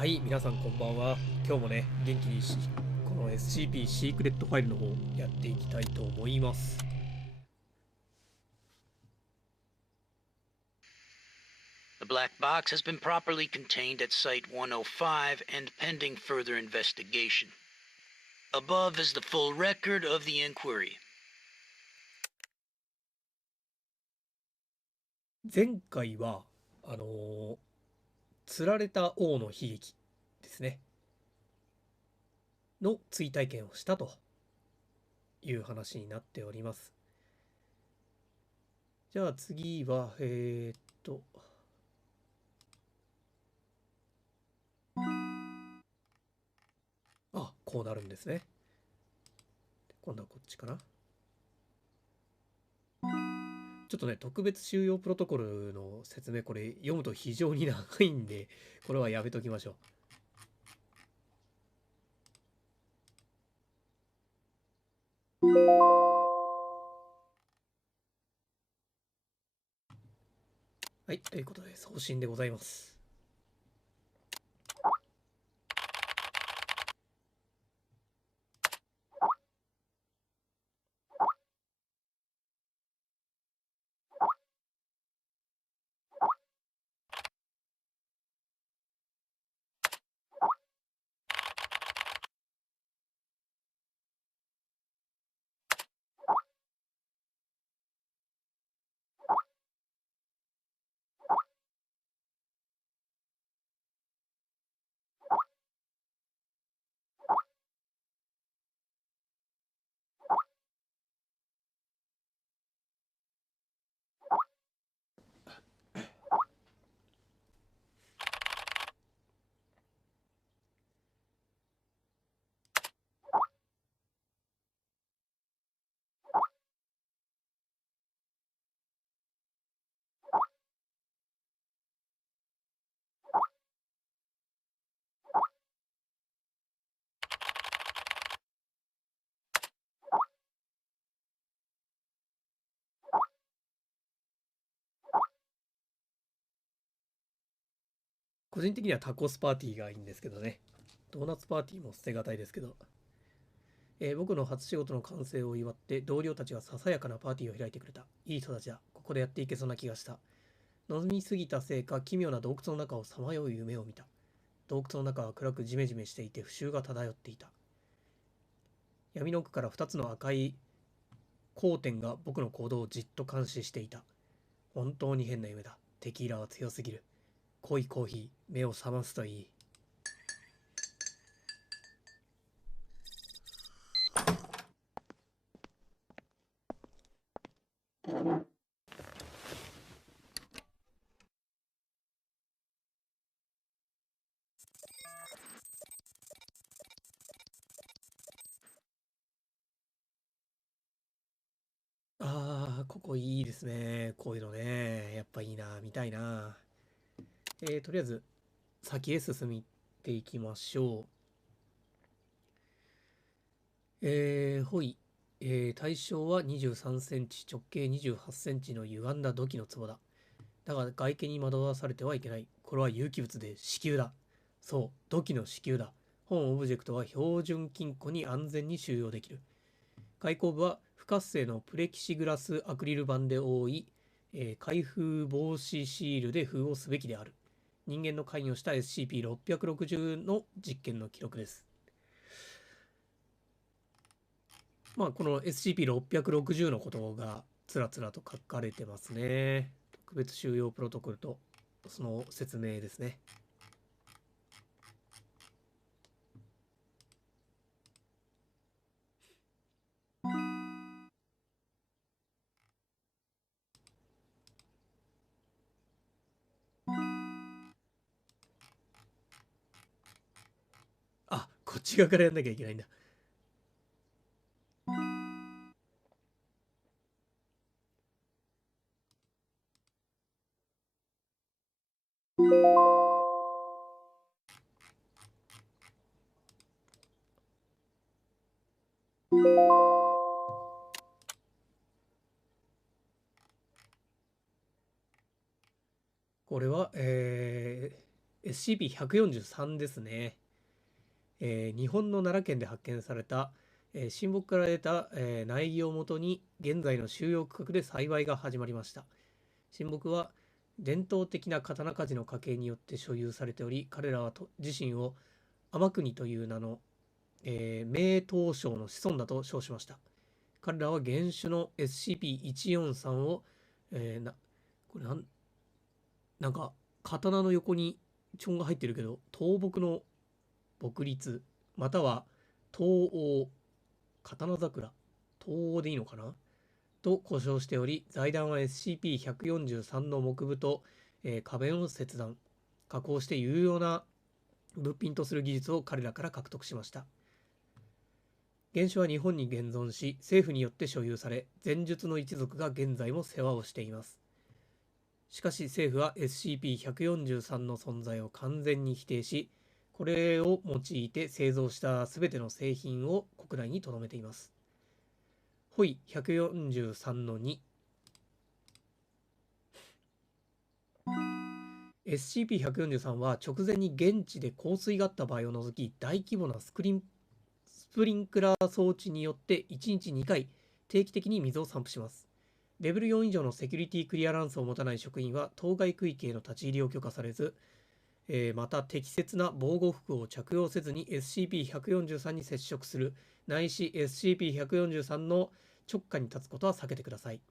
はい、皆さんこんばんは。今日もね、元気にこの SCP シークレットファイルの方やっていきたいと思います。The black box has been properly contained at Site 105 and pending further investigation. Above is the full record of the inquiry. 前回は、釣られた王の悲劇ですね。の追体験をしたという話になっております。じゃあ次は、こうなるんですね。今度はこっちかな。ちょっとね、特別収容プロトコルの説明、これ読むと非常に長いんで、これはやめときましょう。はい、ということで送信でございます。個人的にはタコスパーティーがいいんですけどね。ドーナツパーティーも捨てがたいですけど。僕の初仕事の完成を祝って同僚たちがささやかなパーティーを開いてくれた。いい人たちだ。ここでやっていけそうな気がした。飲みすぎたせいか奇妙な洞窟の中をさまよう夢を見た。洞窟の中は暗くジメジメしていて不臭が漂っていた。闇の奥から2つの赤い光点が僕の行動をじっと監視していた。本当に変な夢だ。テキーラは強すぎる。濃いコーヒー、目を覚ますといい。ここいいですね。こういうのね。やっぱいいな。見たいな。とりあえず、先へ進みていきましょう。ほい。対象は23センチ、直径28センチの歪んだ土器の壺だ。だが外見に惑わされてはいけない。これは有機物で子宮だ。そう、土器の子宮だ。本オブジェクトは標準金庫に安全に収容できる。外交部は不活性のプレキシグラスアクリル板で覆い、開封防止シールで封をすべきである。人間の関与した SCP-660 の実験の記録です。この SCP-660 のことがつらつらと書かれてますね。特別収容プロトコルとその説明ですね。こっち側からやんなきゃいけないんだ。これは、SCP-143 ですね。日本の奈良県で発見された、神木から得た、苗木をもとに現在の収容区画で栽培が始まりました。神木は伝統的な刀鍛冶の家系によって所有されており、彼らは自身を天国という名の、名刀将の子孫だと称しました。彼らは原種の SCP-143 を、これなんか刀の横にちょんが入ってるけど、倒木の木立または東欧、刀桜、東欧でいいのかなと呼称しており、財団は SCP-143 の木部と、花弁を切断、加工して有用な物品とする技術を彼らから獲得しました。原種は日本に現存し、政府によって所有され、前述の一族が現在も世話をしています。しかし政府は SCP-143 の存在を完全に否定し、これを用いて製造したすべての製品を国内に留めています。ホイ 143-2 SCP-143 は直前に現地で洪水があった場合を除き、大規模なスプリンクラー装置によって1日2回定期的に水を散布します。レベル4以上のセキュリティクリアランスを持たない職員は当該区域への立ち入りを許可されず、また適切な防護服を着用せずに SCP-143 に接触するないし SCP-143 の直下に立つことは避けてください。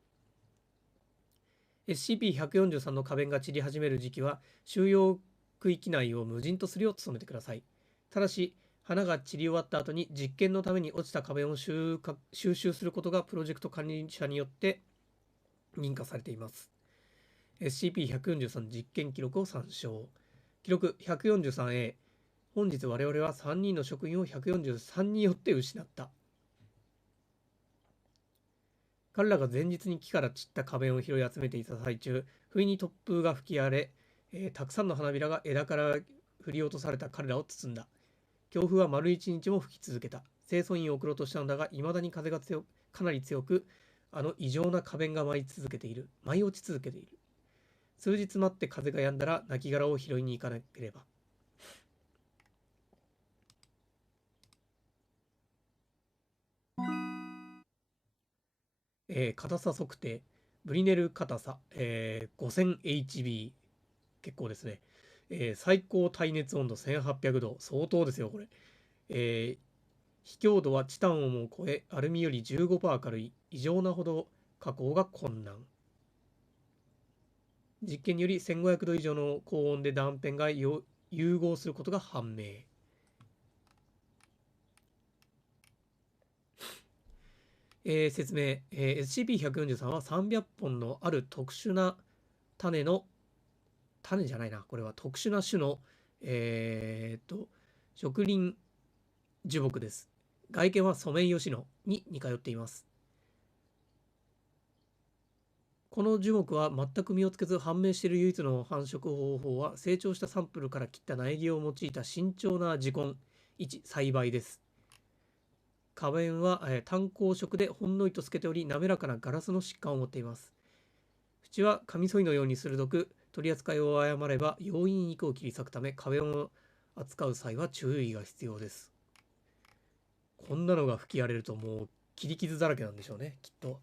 SCP-143 の花弁が散り始める時期は収容区域内を無人とするよう努めてください。ただし花が散り終わった後に実験のために落ちた花弁を収集することがプロジェクト管理者によって認可されています。SCP-143 実験記録を参照。記録 143A。 本日我々は3人の職員を143によって失った。彼らが前日に木から散った花弁を拾い集めていた最中、不意に突風が吹き荒れ、たくさんの花びらが枝から振り落とされた彼らを包んだ。強風は丸一日も吹き続けた。清掃員を送ろうとしたのだが、いまだに風がかなり強く、あの異常な花弁が舞い落ち続けている。数日待って風が止んだら亡骸を拾いに行かなければ。硬さ測定。ブリネル硬さ、5000HB。結構ですね。最高耐熱温度1800度。相当ですよ、これ。非強度はチタンをも超え、アルミより 15% 軽い。異常なほど加工が困難。実験により1500度以上の高温で断片が融合することが判明。説明、SCP-143 は300本のある特殊な種じゃないな、これは特殊な種の、植林樹木です。外見はソメイヨシノに似通っています。この樹木は全く実をつけず判明している唯一の繁殖方法は成長したサンプルから切った苗木を用いた慎重な自根栽培です。花弁は単光色でほんのりと透けており、滑らかなガラスの質感を持っています。縁はカミソリのように鋭く、取り扱いを誤れば容易に肉を切り裂くため、花弁を扱う際は注意が必要です。こんなのが吹き荒れるともう切り傷だらけなんでしょうね、きっと。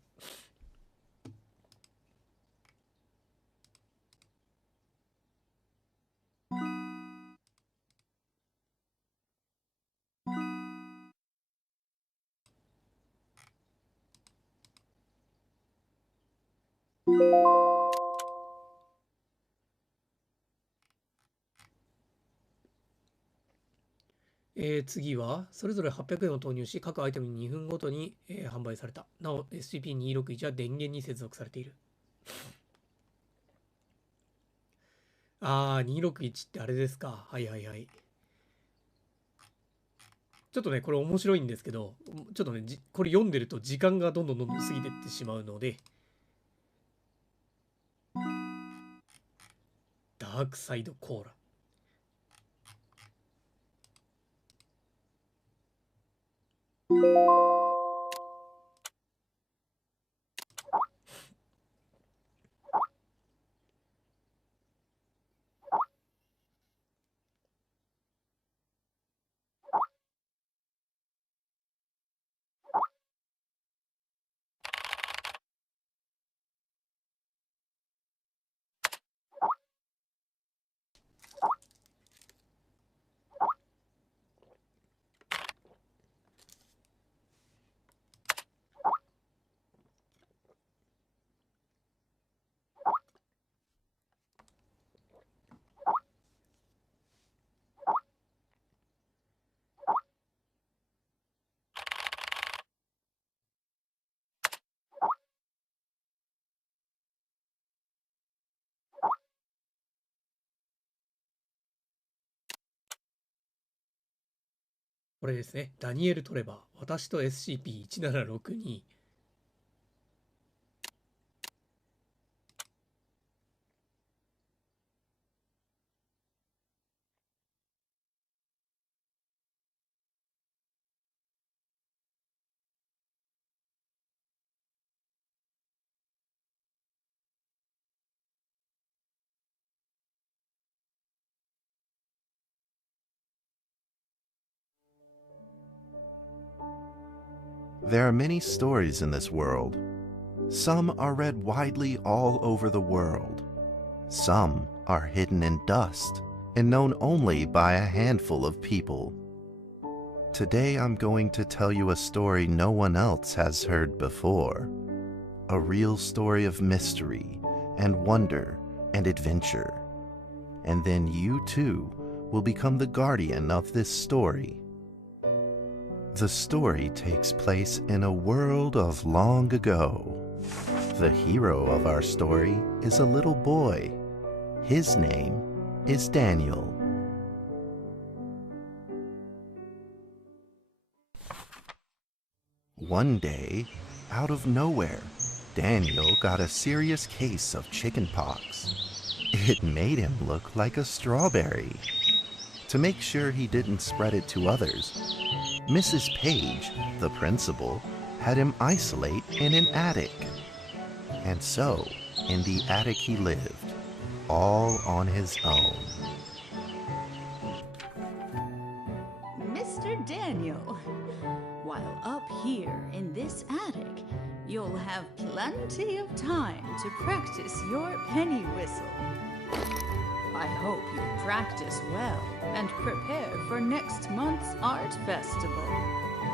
次は、それぞれ800円を投入し、各アイテムに2分ごとに、販売された。なお、SCP-261 は電源に接続されている。261ってあれですか。はいはいはい。ちょっとね、これ面白いんですけど、ちょっとね、これ読んでると時間がどんどん過ぎていってしまうので、ダークサイドコーラ。これですね。ダニエル・トレバー。私と SCP-1762。There are many stories in this world. Some are read widely all over the world. Some are hidden in dust and known only by a handful of people. Today I'm going to tell you a story no one else has heard before. A real story of mystery and wonder and adventure. And then you too will become the guardian of this story. The story takes place in a world of long ago. The hero of our story is a little boy. His name is Daniel. One day, out of nowhere, Daniel got a serious case of chickenpox. It made him look like a strawberry. To make sure he didn't spread it to others, Mrs. Page, the principal, had him isolate in an attic. And so, in the attic he lived, all on his own. Mr. Daniel, while up here in this attic, you'll have plenty of time to practice your penny whistle. I hope you practice well and prepare for next month's art festival.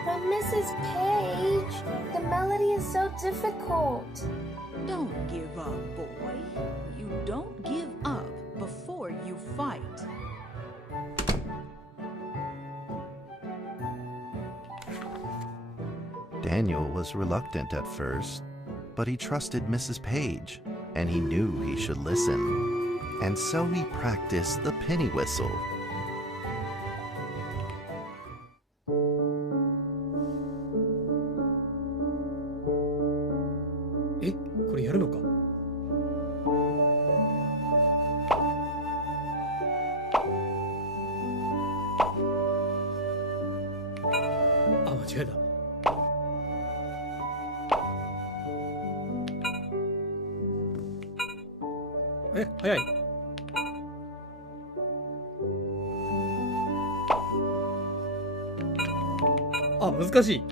But Mrs. Page, the melody is so difficult. Don't give up, boy. You don't give up before you fight. Daniel was reluctant at first, but he trusted Mrs. Page, and he knew he should listen. And so he practiced the penny whistle.これやるのか。あ、間違えた。早い。あ、難しい。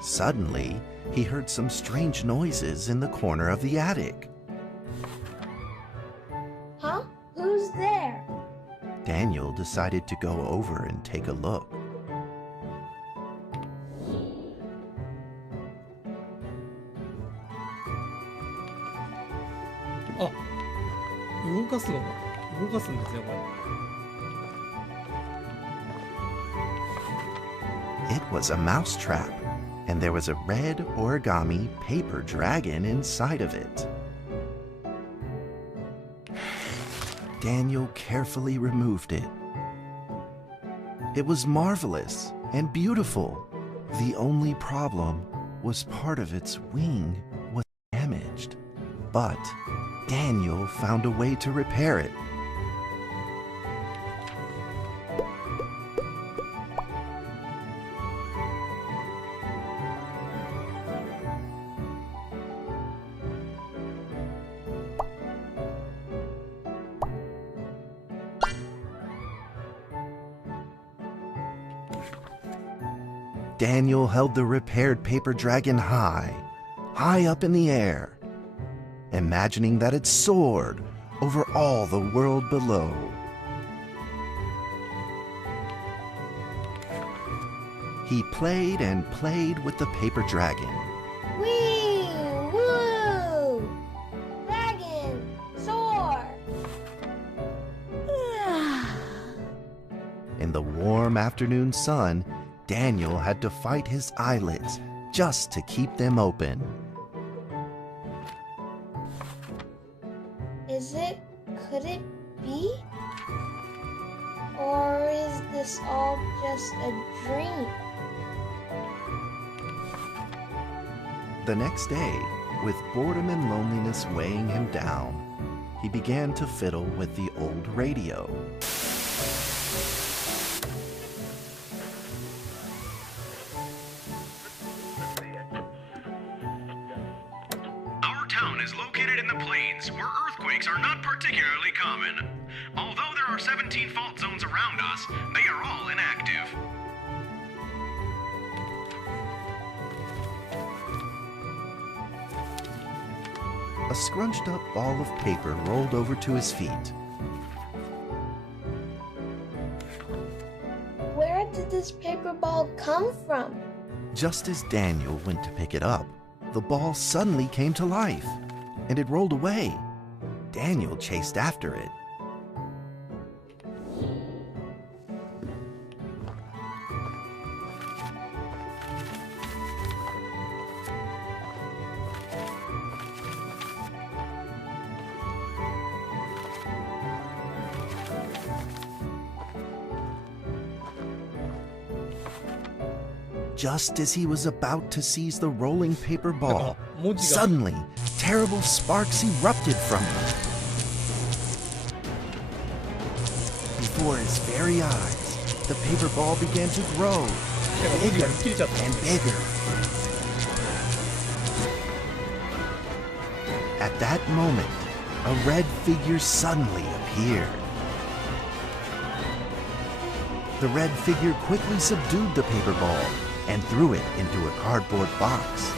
Suddenly, he heard some strange noises in the corner of the attic. Huh? Who's there? Daniel decided to go over and take a look. Ah, 動かすんですね、これ。It was a mousetrap, and there was a red origami paper dragon inside of it. Daniel carefully removed it. It was marvelous and beautiful. The only problem was part of its wing was damaged, but Daniel found a way to repair it. Daniel held the repaired paper dragon high up in the air, imagining that it soared over all the world below. He played and played with the paper dragon. Wee! Woo! Dragon! Soar! In the warm afternoon sun, Daniel had to fight his eyelids just to keep them open. Could it be? Or is this all just a dream? The next day, with boredom and loneliness weighing him down, he began to fiddle with the old radio. Our town is located in the plains, where earthquakes are not particularly common. Although there are 17 fault zones around us, they are all inactive. A scrunched up ball of paper rolled over to his feet. Where did this paper ball come from? Just as Daniel went to pick it up, the ball suddenly came to life, and it rolled away. Daniel chased after it. Just as he was about to seize the rolling paper ball, suddenly, terrible sparks erupted from it. Before his very eyes, the paper ball began to grow bigger and bigger. At that moment, a red figure suddenly appeared. The red figure quickly subdued the paper ball and threw it into a cardboard box.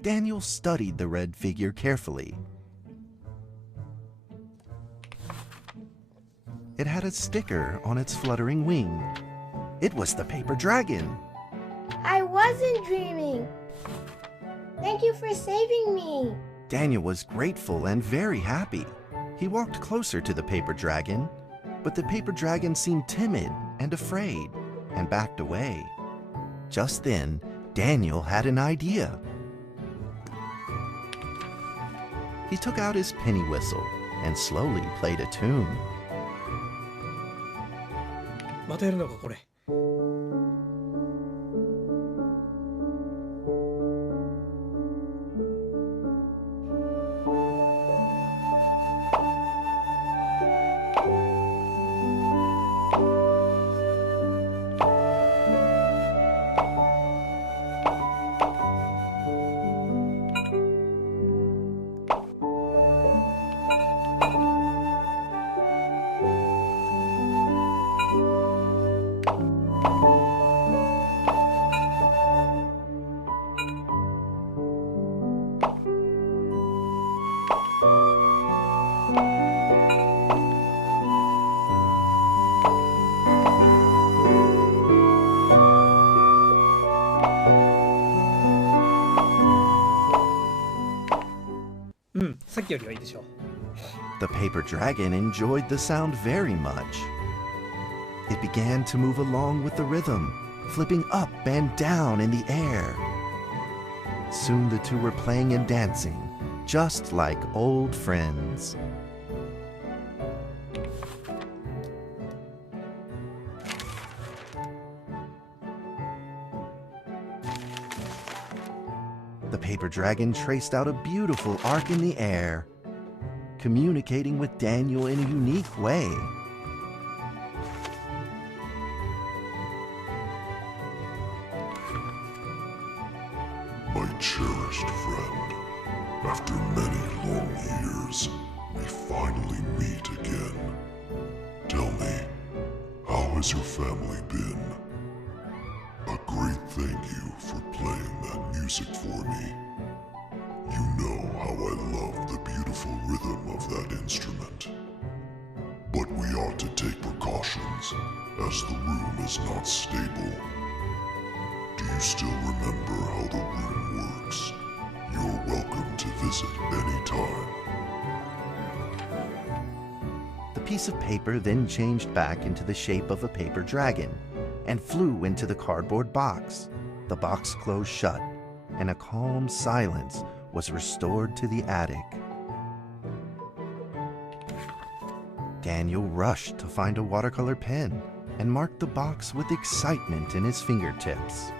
Daniel studied the red figure carefully. It had a sticker on its fluttering wing. It was the paper dragon. I wasn't dreaming. Thank you for saving me. Daniel was grateful and very happy. He walked closer to the paper dragon, but the paper dragon seemed timid and afraid and backed away. Just then, Daniel had an idea. He took out his penny whistle and slowly played a tune. またやるのかこれ。さっきよりはいいでしょう。 The paper dragon enjoyed the sound very much. It began to move along with the rhythm, flipping up and down in the air. Soon the two were playing and dancing, just like old friends. The paper dragon traced out a beautiful arc in the air, communicating with Daniel in a unique way. My cherished friend, after many long years, we finally meet again. Tell me, how has your family been? A great thank you for playing that music for me. You know how I love the beautiful rhythm of that instrument. But we ought to take precautions, as the room is not stable. Do you still remember how the room works? You're welcome to visit anytime. The piece of paper then changed back into the shape of a paper dragon and flew into the cardboard box. The box closed shut, and a calm silence was restored to the attic. Daniel rushed to find a watercolor pen and marked the box with excitement in his fingertips.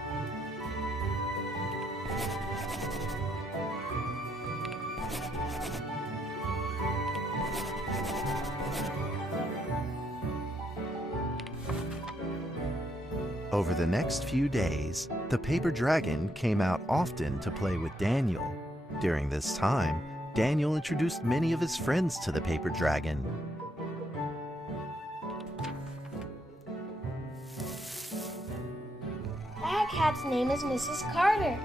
Over the next few days, the paper dragon came out often to play with Daniel. During this time, Daniel introduced many of his friends to the paper dragon. Our cat's name is Mrs. Carter.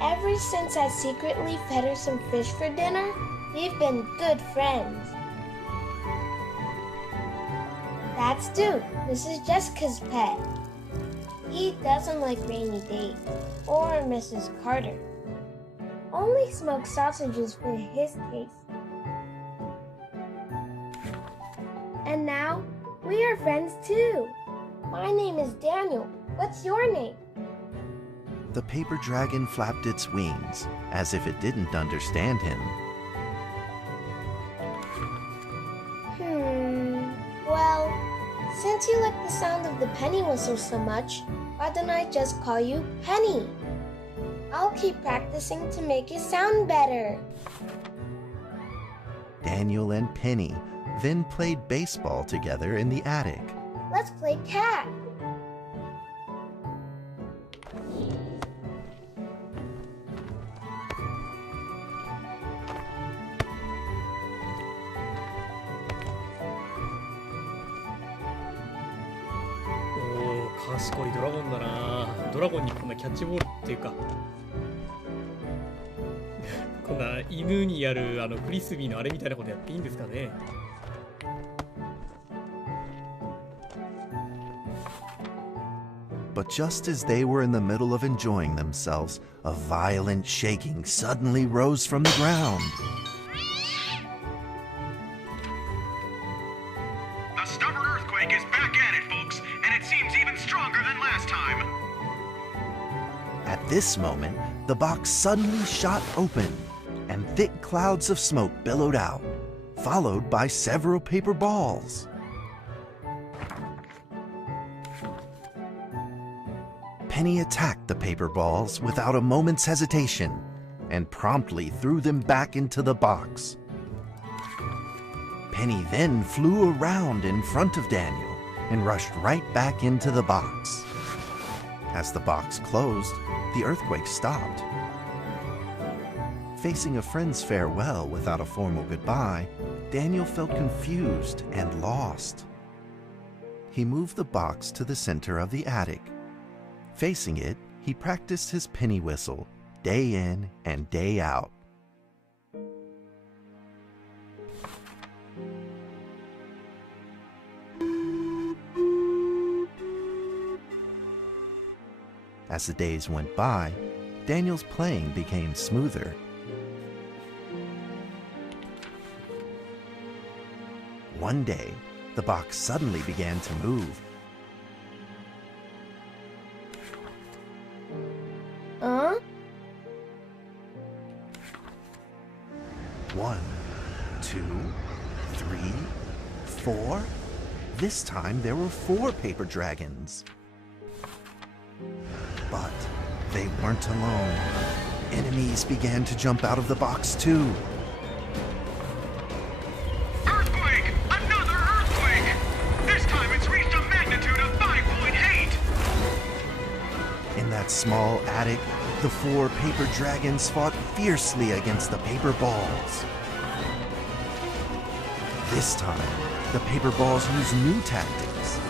Ever since I secretly fed her some fish for dinner, we've been good friends. That's Duke, Mrs. Jessica's pet. He doesn't like rainy days or Mrs. Carter. Only smoked sausages for his taste. And now, we are friends too. My name is Daniel. What's your name? The paper dragon flapped its wings, as if it didn't understand him. Well, since you like the sound of the penny whistle so much, why don't I just call you Penny? I'll keep practicing to make it sound better. Daniel and Penny then played baseball together in the attic. Let's play cat.おー、賢いドラゴンだな。ドラゴンにこんなキャッチボールっていうかこんな犬にやるフリスビーのあれみたいなことやっていいんですかね。But just as they were in the middle of enjoying themselves, a violent shaking suddenly rose from the ground. A stubborn earthquake is back at it, folks, and it seems even stronger than last time. At this moment, the box suddenly shot open, and thick clouds of smoke billowed out, followed by several paper balls. Penny attacked the paper balls without a moment's hesitation and promptly threw them back into the box. Penny then flew around in front of Daniel and rushed right back into the box. As the box closed, the earthquake stopped. Facing a friend's farewell without a formal goodbye, Daniel felt confused and lost. He moved the box to the center of the attic. Facing it, he practiced his penny whistle day in and day out. As the days went by, Daniel's playing became smoother. One day, the box suddenly began to move. Huh? 1, 2, 3, 4. This time there were 4 paper dragons. But they weren't alone. Enemies began to jump out of the box too. Earthquake! Another earthquake! This time it's reached a magnitude of 5.8! In that small attic, the 4 paper dragons fought fiercely against the paper balls. This time, the paper balls used new tactics.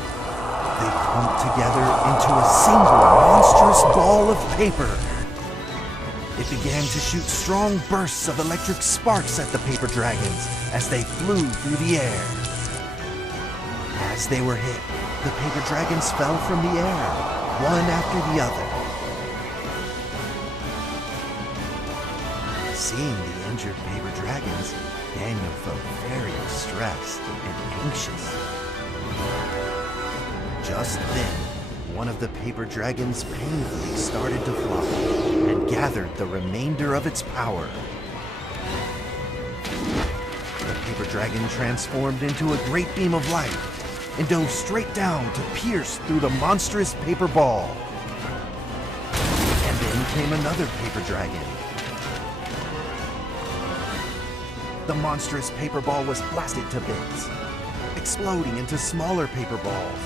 They clumped together into a single monstrous ball of paper. It began to shoot strong bursts of electric sparks at the paper dragons as they flew through the air. As they were hit, the paper dragons fell from the air, one after the other. Seeing the injured paper dragons, Daniel felt very distressed and anxious. Just then, one of the paper dragons painfully started to fly and gathered the remainder of its power. The paper dragon transformed into a great beam of light and dove straight down to pierce through the monstrous paper ball. And then came another paper dragon. The monstrous paper ball was blasted to bits, exploding into smaller paper balls.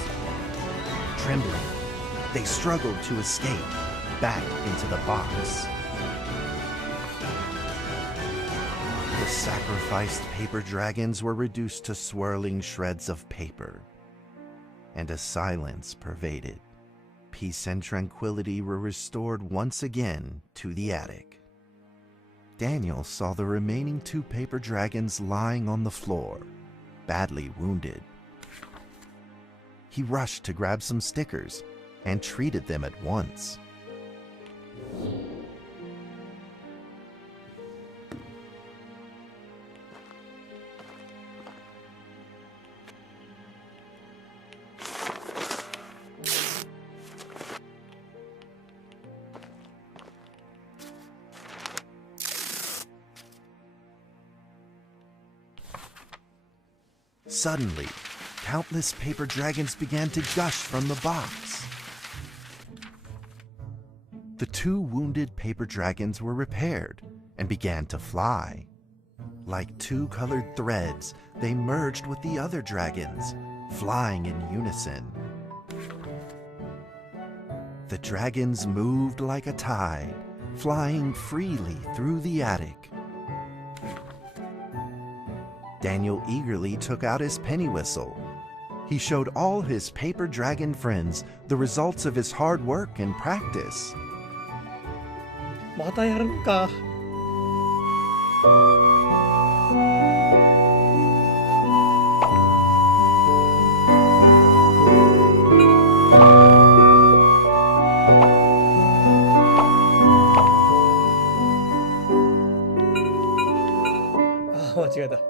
Trembling, they struggled to escape back into the box. The sacrificed paper dragons were reduced to swirling shreds of paper, and a silence pervaded. Peace and tranquility were restored once again to the attic. Daniel saw the remaining 2 paper dragons lying on the floor, badly wounded. He rushed to grab some stickers and treated them at once. Suddenly, countless paper dragons began to gush from the box. The 2 wounded paper dragons were repaired and began to fly. Like 2 colored threads, they merged with the other dragons, flying in unison. The dragons moved like a tide, flying freely through the attic. Daniel eagerly took out his penny whistle. He showed all his paper dragon friends the results of his hard work and practice. またやるのか。あ、間違えた。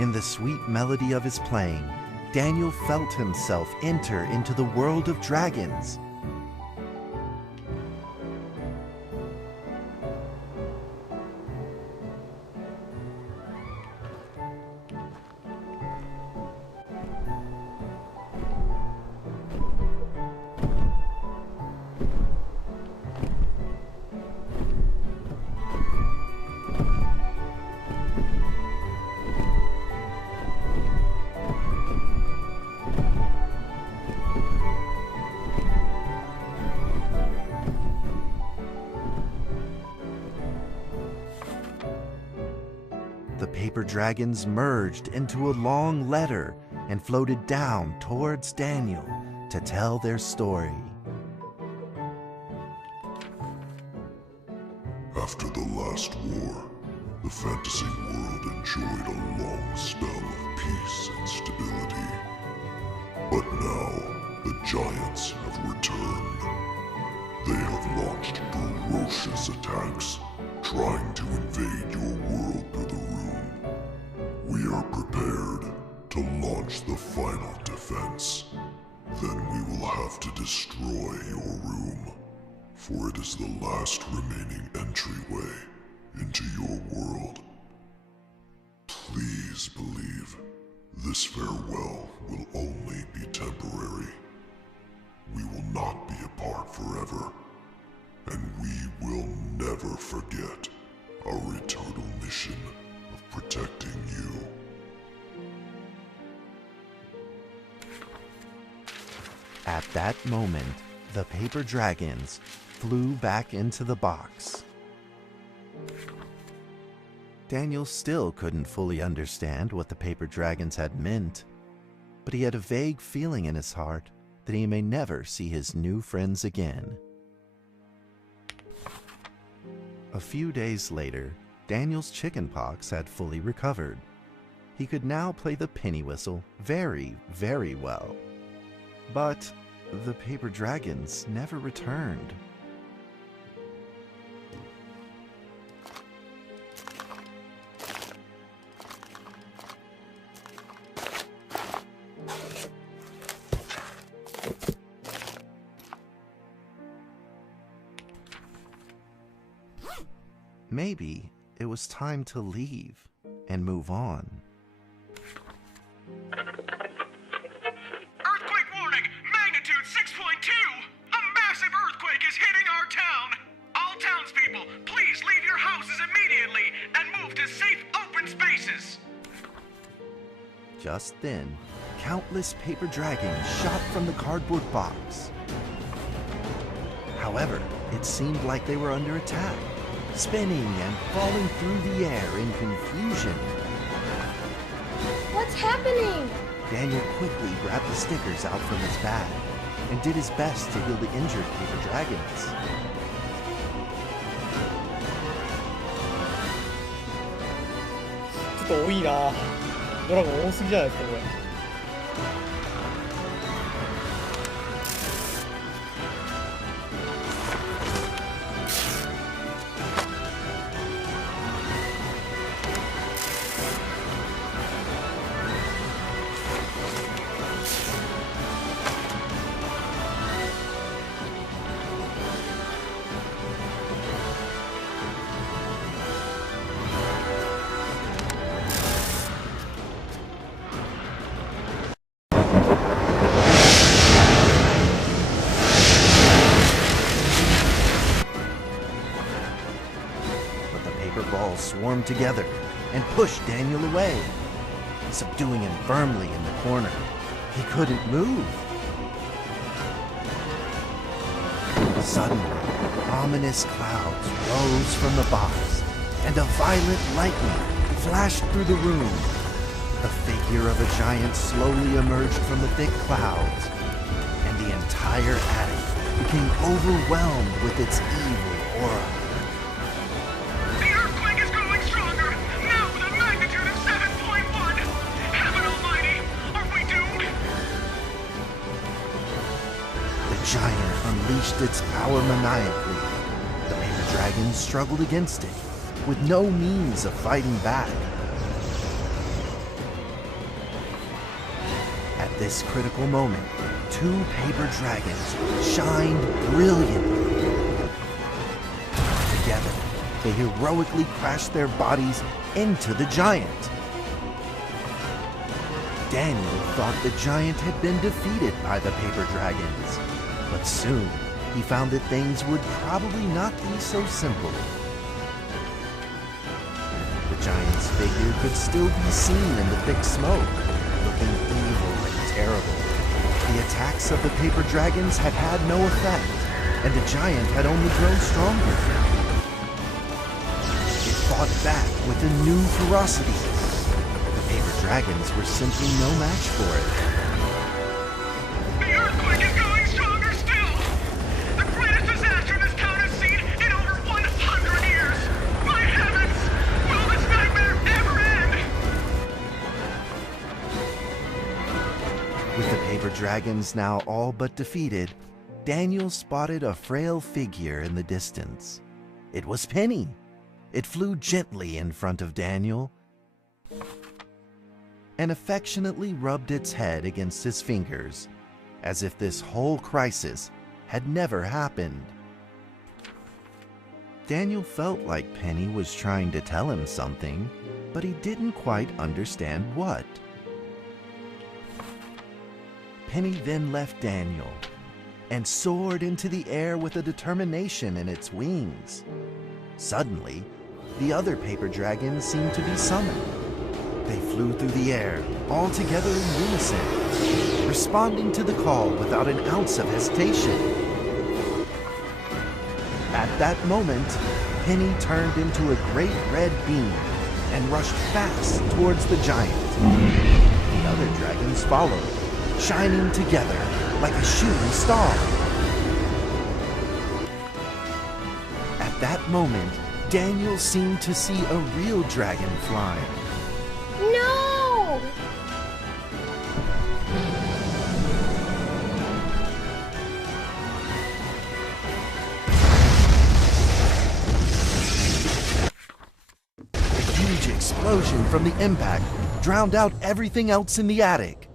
In the sweet melody of his playing, Daniel felt himself enter into the world of dragons. The paper dragons merged into a long letter and floated down towards Daniel to tell their story. After the last war, the fantasy world enjoyed a long spell of peace and stability. But now, the giants have returned. They have launched ferocious attacks, trying to invade your world through the room. We are prepared to launch the final defense. Then we will have to destroy your room, for it is the last remaining entryway into your world. Please believe this farewell will only be temporary. We will not be apart forever, and we will never forget our eternal mission of protecting you. At that moment, the paper dragons flew back into the box. Daniel still couldn't fully understand what the paper dragons had meant, but he had a vague feeling in his heart that he may never see his new friends again. A few days later, Daniel's chickenpox had fully recovered. He could now play the penny whistle very, very well. But the paper dragons never returned. Maybe it was time to leave and move on. Earthquake warning! Magnitude 6.2! A massive earthquake is hitting our town! All townspeople, please leave your houses immediately and move to safe open spaces! Just then, countless paper dragons shot from the cardboard box. However, it seemed like they were under attack, spinning and falling through the air in confusion. What's happening? Daniel quickly grabbed the stickers out from his bag and did his best to heal the injured paper dragons.ちょっと多いな。ドラゴン多すぎじゃないですかこれ。Balls swarmed together and pushed Daniel away, subduing him firmly in the corner. He couldn't move. Suddenly, ominous clouds rose from the box, and a violet lightning flashed through the room. The figure of a giant slowly emerged from the thick clouds, and the entire attic became overwhelmed with its evil aura. The giant unleashed its power maniacally. The paper dragons struggled against it, with no means of fighting back. At this critical moment, two paper dragons shined brilliantly. Together, they heroically crashed their bodies into the giant. Daniel thought the giant had been defeated by the paper dragons, but soon he found that things would probably not be so simple. The giant's figure could still be seen in the thick smoke, looking evil and terrible. The attacks of the paper dragons had had no effect, and the giant had only grown stronger. It fought back with a new ferocity. The paper dragons were simply no match for it. The earthquake is going stronger still! The greatest disaster this town has seen in over 100 years! My heavens! Will this nightmare ever end? With the paper dragons now all but defeated, Daniel spotted a frail figure in the distance. It was Penny. It flew gently in front of Daniel and affectionately rubbed its head against his fingers, as if this whole crisis had never happened. Daniel felt like Penny was trying to tell him something, but he didn't quite understand what. Penny then left Daniel and soared into the air with a determination in its wings. Suddenly, the other paper dragons seemed to be summoned. They flew through the air, all together in unison, responding to the call without an ounce of hesitation. At that moment, Penny turned into a great red beam and rushed fast towards the giant. The other dragons followed, shining together like a shooting star. At that moment, Daniel seemed to see a real dragon flying. No! A huge explosion from the impact drowned out everything else in the attic.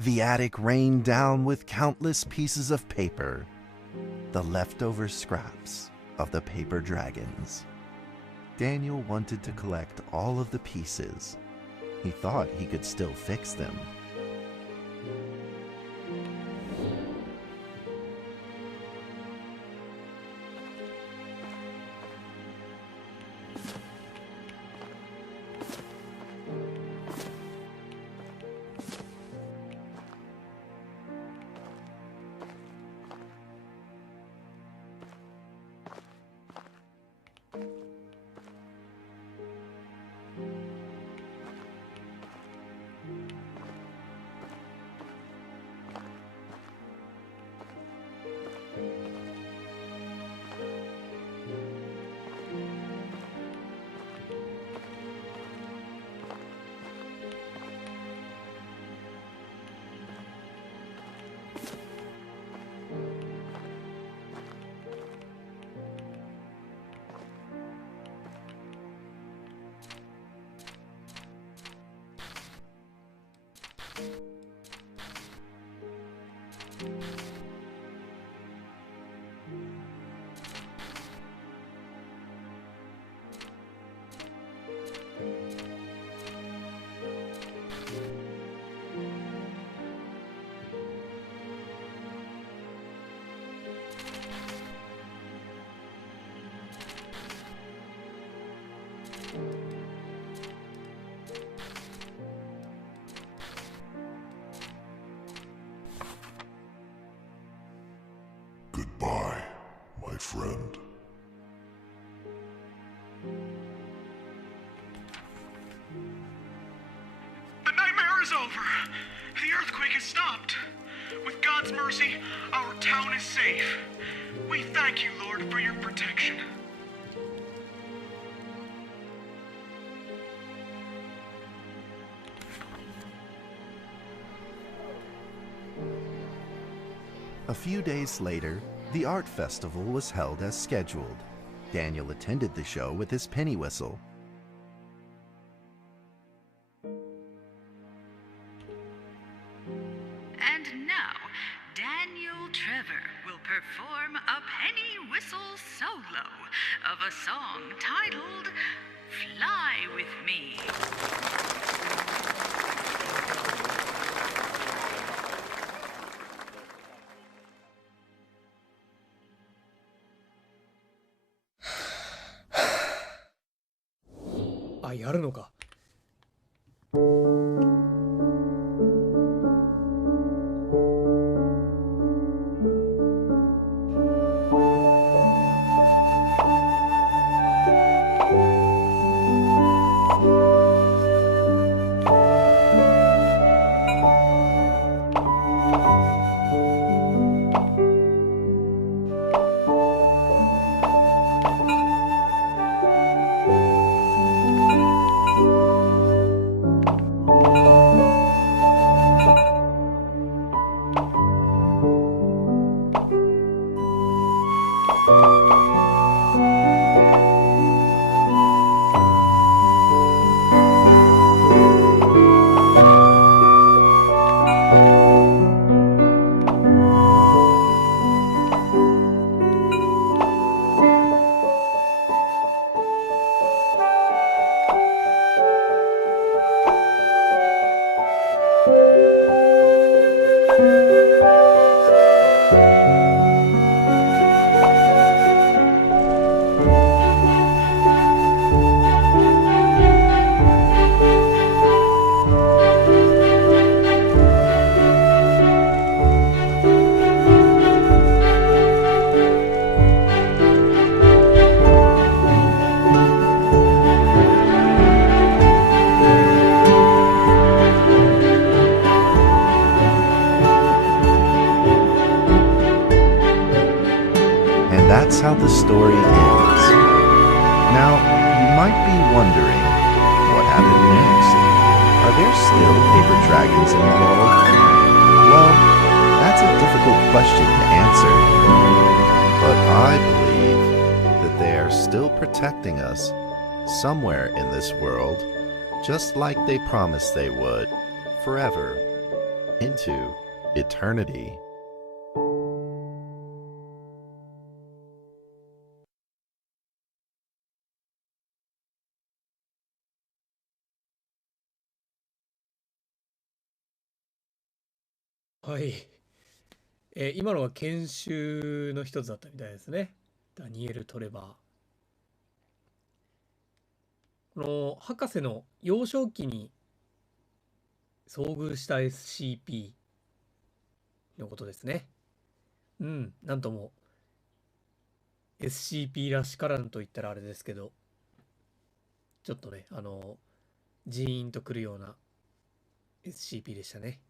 The attic rained down with countless pieces of paper, the leftover scraps of the paper dragons. Daniel wanted to collect all of the pieces. He thought he could still fix them. Goodbye, my friend. The nightmare is over. The earthquake has stopped. With God's mercy, our town is safe. We thank you, Lord, for your protection. A few days later, the art festival was held as scheduled. Daniel attended the show with his penny whistle. And now, Daniel Trevor will perform a penny whistle solo of a song titled Fly With Me.あ、やるのか。that's how the story ends. Now, you might be wondering, what happened next? Are there still paper dragons in the world? Well, that's a difficult question to answer. But I believe that they are still protecting us somewhere in this world, just like they promised they would, forever, into eternity.はい。今のは研修の一つだったみたいですね。ダニエル・トレバー。この博士の幼少期に遭遇した SCP のことですね。なんとも SCP らしからんと言ったらあれですけど、ちょっとね、ジーンとくるような SCP でしたね。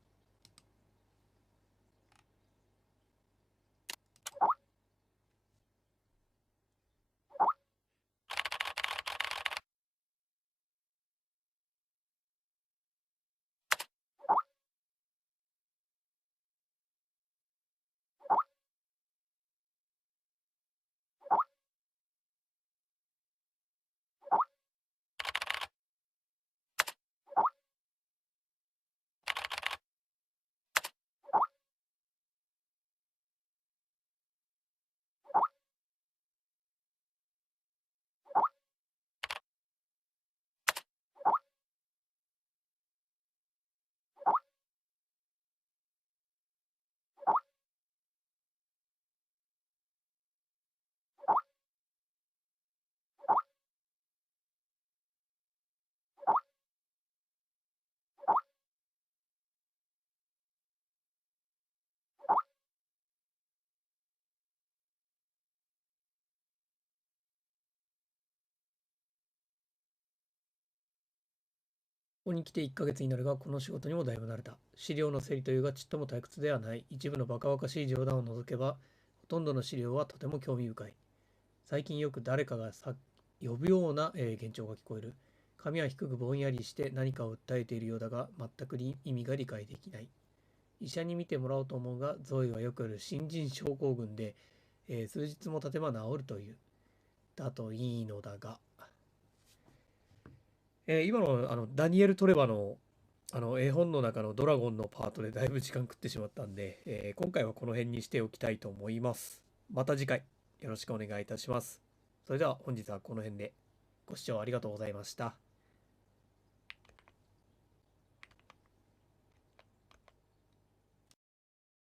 ここに来て1ヶ月になるが、この仕事にもだいぶ慣れた。資料の整理というがちっとも退屈ではない。一部のバカバカしい冗談を除けば、ほとんどの資料はとても興味深い。最近よく誰かが呼ぶような、幻聴が聞こえる。髪は低くぼんやりして何かを訴えているようだが、全く意味が理解できない。医者に診てもらおうと思うが、ゾイはよくある新人症候群で、数日も経てば治るという。だといいのだが。今のダニエル・トレバの絵本の中のドラゴンのパートでだいぶ時間食ってしまったんで、今回はこの辺にしておきたいと思います。また次回よろしくお願いいたします。それでは本日はこの辺でご視聴ありがとうございました。